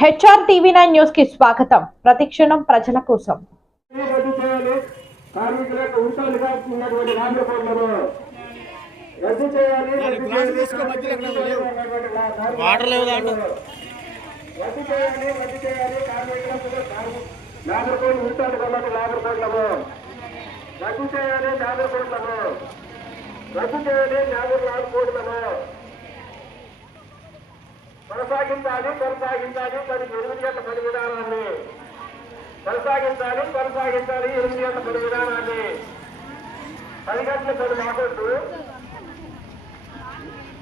HR TV nine న్యూస్కి స్వాగతం. ప్రతిక్షణం ప్రజల కోసం. రద్దు చేయాలి కార్మికులకు ఉంటాలుగా ఉన్నటువంటి రాజకోట్లను రద్దు చేయాలి రద్దు చేయాలి వాటర్ లేవు దాంట్లో రద్దు చేయాలి రద్దు చేయాలి కార్మికులకు యాభై కోట్లు ఉంటాలు కాబట్టి యాభై కోట్లను రద్దు చేయాలి యాభై కోట్లను రద్దు చేయాలి యాభై నాలుగు కోట్లను కొనసాగించాలి కొనసాగించాలి పది ఎనిమిది గంటల పని విధానాన్ని కొనసాగించాలి కొనసాగించాలి ఎనిమిది గంటల పని విధానాన్ని పది గంటల పని మాకొద్దు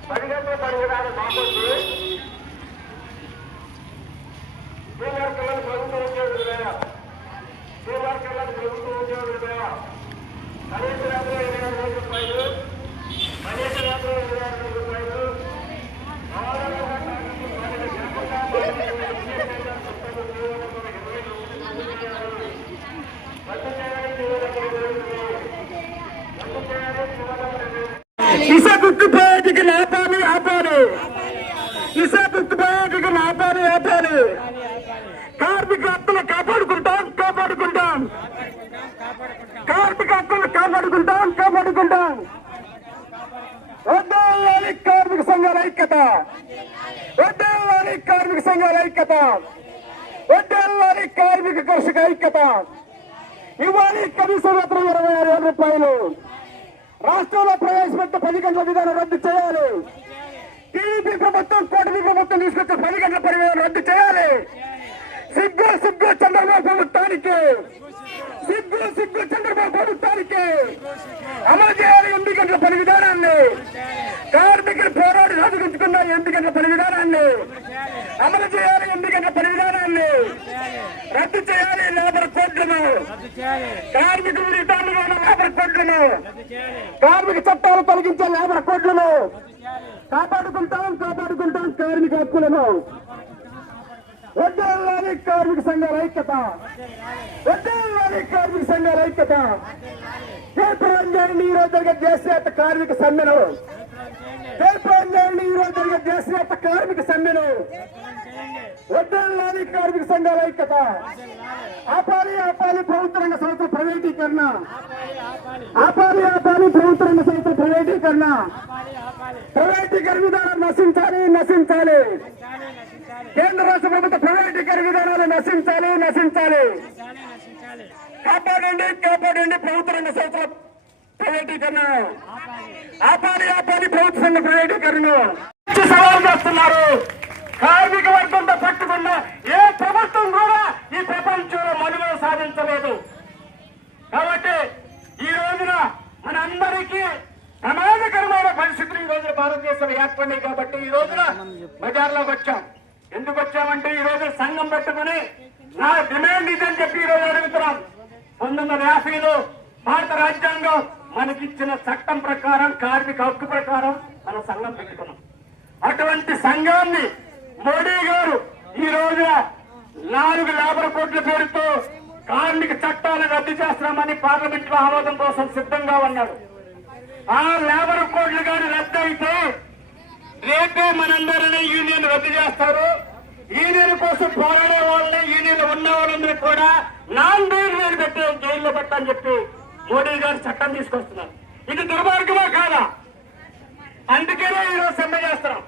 పది గంటల పని విధానం మాకొద్దు సీనియర్ పిల్లలు ప్రభుత్వ ఉద్యోగులు వేయ సీనియర్ పిల్లలు ప్రభుత్వ ఉద్యోగులు వేయ కనీస వేతనం ఇరవై ఆరు వేల రూపాయలు కనీస వేతనం ఇరవై ఆరు వేల రూపాయలు ఇస గుర్తుపోయేటికి ఆపాలి. ఇసా గుర్తు గుర్తుపోయేటికి ఆపాలి. ఆపాలి కార్మిక హక్కులు కాపాడుకుంటాం కాపాడుకుంటాం. కార్మిక హక్కులు కాపాడుకుంటాం కాపాడుకుంటాం. వద్దాలి కార్మిక సంఘాల ఐక్యత. వద్దాలి కార్మిక సంఘాల ఐక్యత. వద్దాలి కార్మిక కర్షక ఐక్యత. ఇవ్వాలి కనీసం మాత్రం ఇరవై ఆరు వేల రూపాయలు. రాష్ట్రంలో ప్రవేశపెట్టిన పది గంటల విధానం రద్దు చేయాలి. టీడీపీ ప్రభుత్వం కూటమి ప్రభుత్వం తీసుకొచ్చిన పది గంటల పరిమాణం రద్దు చేయాలి. సిగ్గు సిగ్గు చంద్రబాబు ప్రభుత్వానికి. సిగ్గు సిగ్గు చంద్రబాబు ప్రభుత్వానికి. అమలు చేయాలి ఎనిమిది గంటల పని విధానాన్ని. కార్మికులు పోరాడి సాధించుకున్న ఎనిమిది గంటల పని విధానాన్ని. అమలు చేయాలి ఎనిమిది గంటల పని విధానాన్ని. రద్దు చేయాలి లేబర్ కోడ్లను కార్మికులు రిటర్న్లు ఉన్న లేబర్ కోడ్లను కార్మిక చట్టాలు తొలగించే లేబర్ కోడ్లను కాపాడుకుంటాం కాపాడుకుంటాం కార్మిక హక్కులను. వడ్డేళ్ళని కార్మిక సంఘాల ఐక్యత. వడ్డేళ్ళని కార్మిక సంఘాల ఐక్యత. జయప్రరంజాన్ని ఈ రోజు జరిగే దేశవ్యాప్త కార్మిక సమ్మెను. జయప్రరంజాన్ని ఈ రోజు జరిగే దేశవ్యాప్త కార్మిక సమ్మెను. వడ్డేళ్ళని కార్మిక సంఘాల ఐక్యత. ఆపాలి ఆపాలి ప్రభుత్వ రంగ సంస్థల ప్రైవేటీకరణ. ఆపాలి ఆపాలి. ప్రభుత్వ రంగ సంస్థల ప్రైవేటీకరణ. ప్రైవేటీకరణ విధానం నశించాలి నశించాలి. కేంద్ర రాష్ట్ర ప్రభుత్వ ప్రైవేటీకరణ విధానాలు నశించాలి నశించాలి. కాపాడండి కాపాడండి ప్రభుత్వ రంగ సంస్థల ప్రైవేటీకరణ. ఆపాలి. ఆపాలి ప్రభుత్వ సంఘ ప్రైవేటీకరణ. సవాల్ చేస్తున్నారు. కార్మిక వర్గంతో పట్టుకున్న ఏ ప్రభుత్వం కూడా ఈ ప్రపంచంలో మనుగడ సాధించలేదు. కాబట్టి ఈ రోజున మనందరికీ ప్రమాదకరమైన పరిస్థితులు ఈ రోజున భారతదేశంలో ఏర్పడినాయి కాబట్టి ఈ రోజున బజార్లోకి వచ్చాం. ఎందుకు వచ్చామంటే ఈ రోజు సంఘం పెట్టుకుని నా డిమాండ్ ఇదని చెప్పి ఈ రోజు అడుగుతున్నాం. పంతొమ్మిది వందల యాభైలో భారత రాజ్యాంగం మనకిచ్చిన చట్టం ప్రకారం కార్మిక హక్కు ప్రకారం మన సంఘం పెట్టుకున్నాం. అటువంటి సంఘాన్ని మోడీ గారు ఈ రోజున నాలుగు లేబర్ కోట్ల పేరుతో కార్మిక చట్టాలను రద్దు చేస్తున్నామని పార్లమెంట్లో ఆమోదం కోసం సిద్ధంగా ఉన్నాడు. ఆ లేబర్ కోడ్లు కానీ రద్దు అయితే రేపే మనందరినీ యూనియన్ రద్దు చేస్తారు. యూనియన్ కోసం పోరాడే వాళ్ళని యూనియన్ ఉన్న వాళ్ళందరూ కూడా నాన్ బెయిల్ వేలు పెట్టి జైల్లో పెట్టని చెప్పి మోడీ గారు చట్టం తీసుకొస్తున్నారు. ఇది దుర్మార్గమా కాదా? అందుకనే ఈరోజు సమ్మె చేస్తున్నాం.